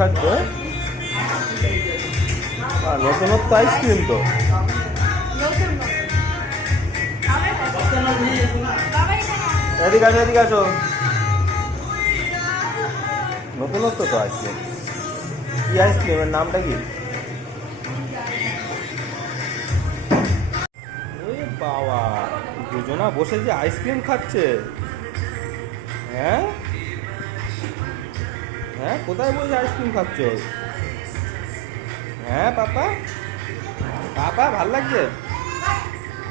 খাচ্ছ? নতুনত্ব আইসক্রিম তো। এদিকে আসো, এদিকে আসো। নতুনত্ব তো আইসক্রিম। কি আইসক্রিমের নামটা কি? ওরে বাবা, দুজনা বসে যে আইসক্রিম খাচ্ছে। হ্যাঁ হ্যাঁ, কোথায় বসে আইসক্রিম খাচ্ছ? হ্যাঁ পাপা, পাপা ভালো লাগছে?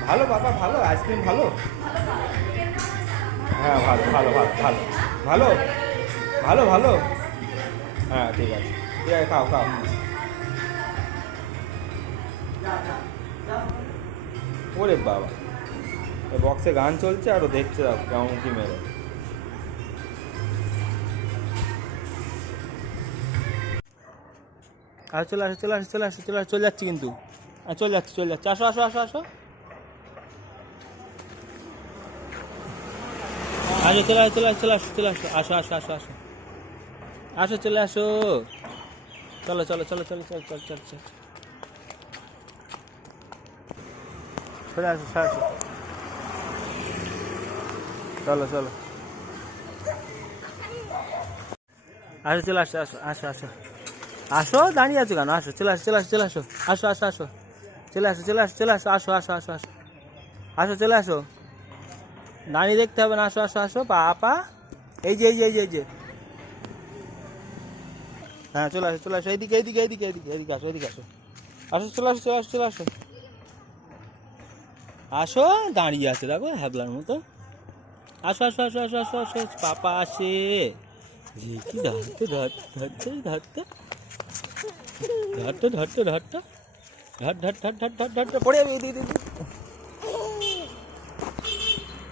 ভালো পাপা, ভালো আইসক্রিম ভালো? হ্যাঁ ভালো ভালো ভালো ভালো ভালো ভালো ভালো। হ্যাঁ ঠিক আছে, ঠিক আছে, খাও খাও। ওরে বাবা, বক্সে গান চলছে আর ও দেখছে কেমন কি মেরে। আর চলে আসো, চলে আসো, চলে আসো, চলে আসো, চলে যাচ্ছি কিন্তু। চলে যাচ্ছে, চলে যাচ্ছে। আসো আসো আসো আসো আসো, চলে আসো, চলে আসো, চলে আসো, চলে আসো, আসো আসো আসো আসো আসো, চলে আসো। চলো চলো চলো চলো চলো চলো চলো চলো, চলে আসো, চলে আসো, চলো চলো আসো, চলে আসো, আসো আসো আসো আসো, দাঁড়িয়ে আছো কেন? আসো, চলে আসো, চলে আসো, চলে আসো, আসো আসো আসো, চলে আসো, চলে আসো, চলে আসো, আসো আসো আসো আসো আসো, চলে আসো। দাঁড়িয়ে দেখতে হবে না, আসো আসো আসো পাপা। এই যে, এই যে, এই যে, এই যে। হ্যাঁ চলে আসো, চলে আসো, এইদিকে এইদিকে এইদিকে এইদিকে এইদিকে আসো, এইদিকে আসো, আসো, চলে আসো, চলে আসো, চলে আসো, আসো। দাঁড়িয়ে আছে দেখো হ্যাবলার মতো। আসো আসো আসো আসো আসো আসো, পাপা আসে। কি ধরতে ধরতে ধরতে ধরতে ধরতে ধরতে ধরতে ধর ধর ধর ধর ধর ধর ধর পড়ে যাবে।